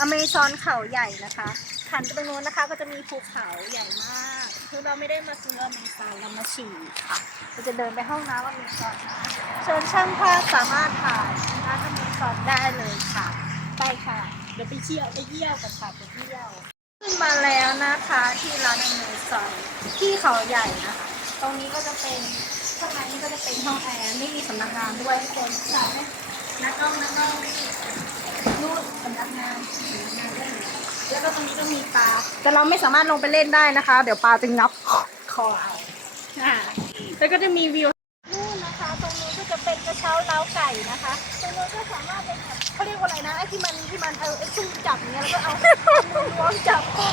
อเมซอนเขาใหญ่นะคะหันไปตรงนู้นนะคะก็จะมีภูเขาใหญ่มาก คือเราไม่ได้มาซื้ออเมซอนเรามาฉี่ค่ะเราจะเดินไปห้องน้ำอเมซอนนะเชิญช่างภาพสามารถถ่ายร้านอเมซอนได้เลยค่ะ ไปค่ะ เดี๋ยวไปเที่ยวไปเยี่ยวกันค่ะไปเที่ยวขึ้นมาแล้วนะคะที่ร้านอเมซอนที่เขาใหญ่นะคะ ตรงนี้ก็จะเป็นข้างในนี้ก็จะเป็นห้องแอร์นี่มีสำนักงานด้วยทุกคนใช่ไหม นักกล้องนักกล้องนู่นสำนักงานสำนักงานเล่นแล้วก็ตรงนี้ก็มีปลา แต่เราไม่สามารถลงไปเล่นได้นะคะ เดี๋ยวปลาจะงับคอเอาอ่าแล้วก็จะมีวิวนู่นนะคะ ตรงนู้นก็จะเป็นกระเช้าเล้าไก่นะคะ ตรงนู้นก็สามารถเป็นแบบเขาเรียกว่าอะไรนะไอ้ที่มันที่มันเออไอ้ซุ่มจับอย่างเงี้ยแล้วก็เอามือล้วงจับคอ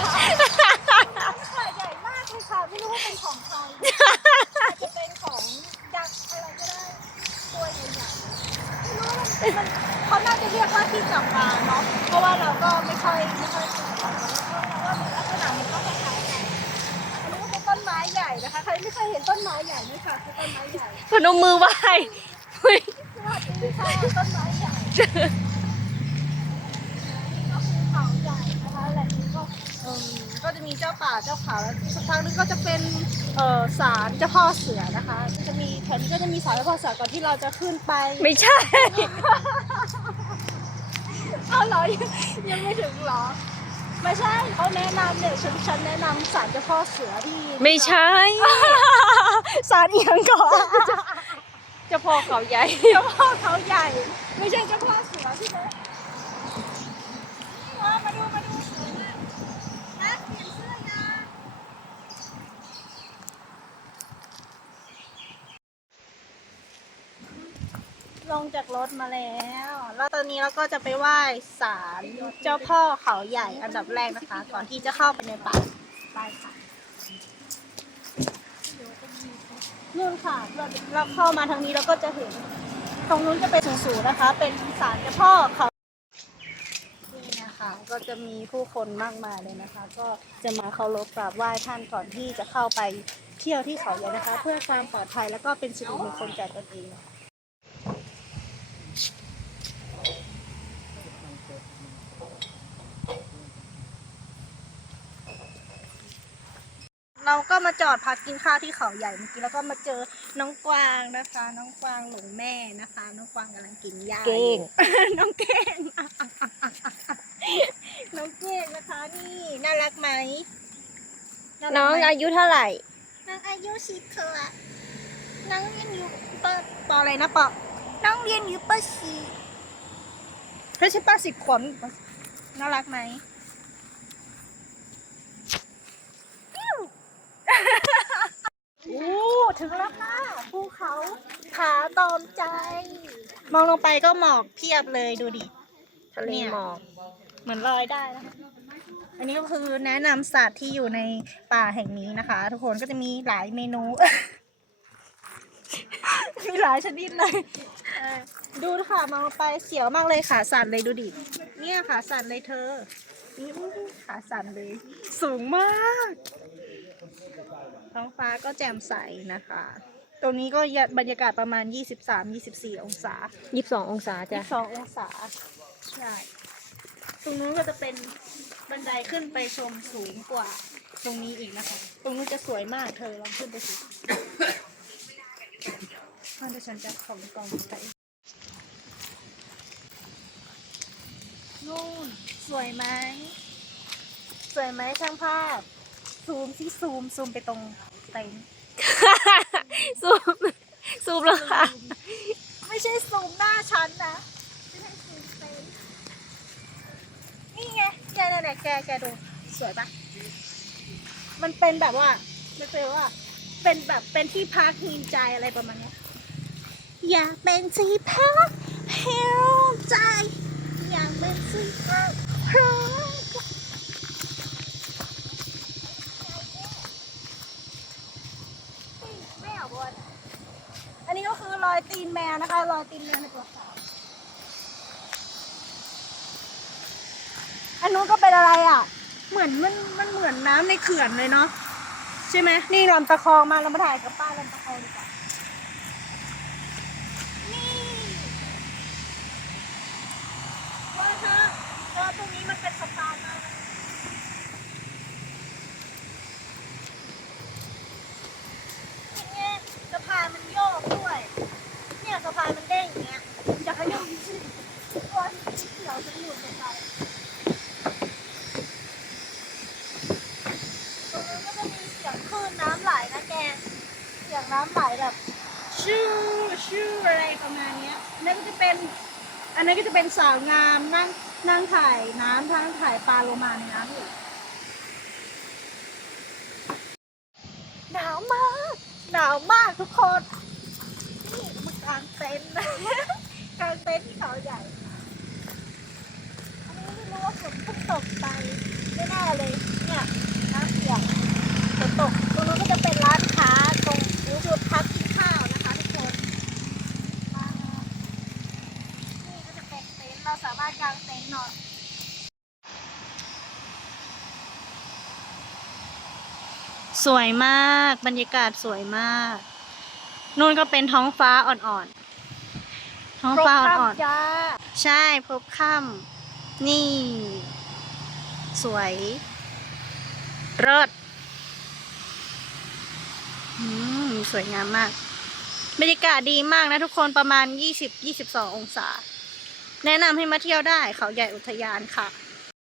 เคยเห็นต้นไม้ใหญ่ไหมคะคือต้นไม้ใหญ่พนมมือไหว้เฮ้ยสวัสดีค่ะต้นไม้ใหญ่นี่ก็คือเขาใหญ่นะคะแหล่งนี้ก็เออก็จะมีเจ้าป่าเจ้าเขาแล้วสักพักนึงก็จะเป็นเออศาลเจ้าพ่อเสือนะคะก็จะมีแถวนี้ก็จะมีศาลเจ้าพ่อเสือก่อนที่เราจะขึ้นไป ไม่ใช่ เอาเหรอยังยังไม่ถึงเหรอ ไม่ใช่เขาแนะนำเนี่ยฉันฉันแนะนำศาลเจ้าพ่อเสือที่ไม่ใช่ศาลเอียงก่อนเจ้าพ่อเขาใหญ่ เจ้าพ่อเขาใหญ่ ไม่ใช่เจ้าพ่อเสือใช่ไหมนี่ว่ามาดูมาดูสวยมากนะเปลี่ยนเสื้อนะ ลงจากรถมาแล้ว แล้วตอนนี้เราก็จะไปไหว้ศาลเจ้าพ่อเขาใหญ่อันดับแรกนะคะ ก่อนที่จะเข้าไปในป่าไปค่ะนู่นค่ะเราเราเข้ามาทางนี้เราก็จะเห็น ตรงนู้นจะเป็นสูงๆนะคะ เป็นศาลเจ้าพ่อเขานี่นะคะก็จะมีผู้คนมากมายเลยนะคะ ก็จะมาเคารพกราบไหว้ท่านก่อนที่จะเข้าไปเที่ยวที่เขาใหญ่นะคะ เพื่อความปลอดภัยแล้วก็เป็นสิริมงคลแก่ตนเอง เราก็มาจอดพักกินข้าวที่เขาใหญ่เมื่อกี้แล้วก็มาเจอน้องกวางนะคะ น้องกวางหลงแม่นะคะ น้องกวางกำลังกินหญ้าเก้งอยู่น้องเก้ง น้องเก้งนะคะนี่น่ารักไหมารักน้องไหม อายุเท่าไหร่ น้องอายุสิบขวบน้องเรียนอยู่ปปอะไรนะปอน้องเรียนอยู่ปสี่ไม่ใช่ปสิบขวบนี่ปน่ารักไหม อู้ ถึงแล้วค่ะภูเขาผาตอมใจ มองลงไปก็หมอกเพียบเลยดูดิทะเลเนี่ยหมอก เหมือนลอยได้นะคะอันนี้ก็คือแนะนำสัตว์ที่อยู่ในป่าแห่งนี้นะคะ ทุกคนก็จะมีหลายเมนู มีหลายชนิดเลยเออดูค่ะมองลงไปเสียวมากเลยขาสั่นเลยดูดิ เนี่ยขาสั่นเลยเธอนี่ขาสั่นเลย สูงมาก ท้องฟ้าก็แจ่มใสนะคะ ตรงนี้ก็บรรยากาศประมาณ 23-24 องศายี่สิบสององศาจ้ะ22องศา ใช่ ตรงนู้นก็จะเป็นบันไดขึ้นไปชมสูงกว่า ตรงนี้อีกนะคะ ตรงนู้นจะสวยมากเธอลองขึ้นไปสิมันจะฉันจะของกองไปนู่นสวยไหมสวยไหมช่างภาพ ซูมที่ซูมซูมไปตรง เต็นท์ซูมซูมแล้วค่ะ ไม่ใช่ซูมหน้าฉันนะไม่ใช่ซูมเต็นท์นี่ไงแกเนี่ยแกแกดูสวยปะมันเป็นแบบว่ามันเป็นว่า เป็นแบบเป็นที่พักฮินใจอะไรประมาณเนี้ยอยากเป็นที่พักฮิวใจอยากเป็นที่พักฮิวไม่เอาบอลอันนี้ก็คือรอยตีนแมวนะคะ รอยตีนแมวในตัวสาวอันนู้นก็เป็นอะไรอะ เหมือนมันมันเหมือนน้ำในเขื่อนเลยเนาะใช่ไหมนี่ลำตะคองมาเรามาถ่ายกับป้าลำตะคองดีกว่านี่ว่าถ้าก็ตรงนี้ำไหลแบบชื่อชื่ออะไรประมาณนี้นั่นก็จะเป็น อันนั้นก็จะเป็นสาวงามนั่งนั่งถ่ายน้ำทั้งถ่ายปลาโลมาในน้ำอยู่หนาวมากหนาวมากทุกคนนี่มากางเต็นท์กางเต็นท์ที่เขาใหญ่อันนี้ไม่รู้ว่าฝนเพิ่งตกไปไม่แน่เลย เนี่ยน้ำเปียกฝนตกตรงนู้นก็จะเป็นร้านค้าตรงหรือจุดพักกินข้าวนะคะทุกคนมานี่ก็จะเป็นเต็นท์เราสามารถกางเต็นท์นอน สวยมากบรรยากาศสวยมาก นู่นก็เป็นท้องฟ้าอ่อนๆ ท้องฟ้าอ่อนๆจ้าๆใช่พบค่ำนี่ สวยเลิศอืมสวยงามมาก บรรยากาศดีมากนะทุกคนประมาณ 20-22 องศา แนะนำให้มาเที่ยวได้เขาใหญ่อุทยานค่ะ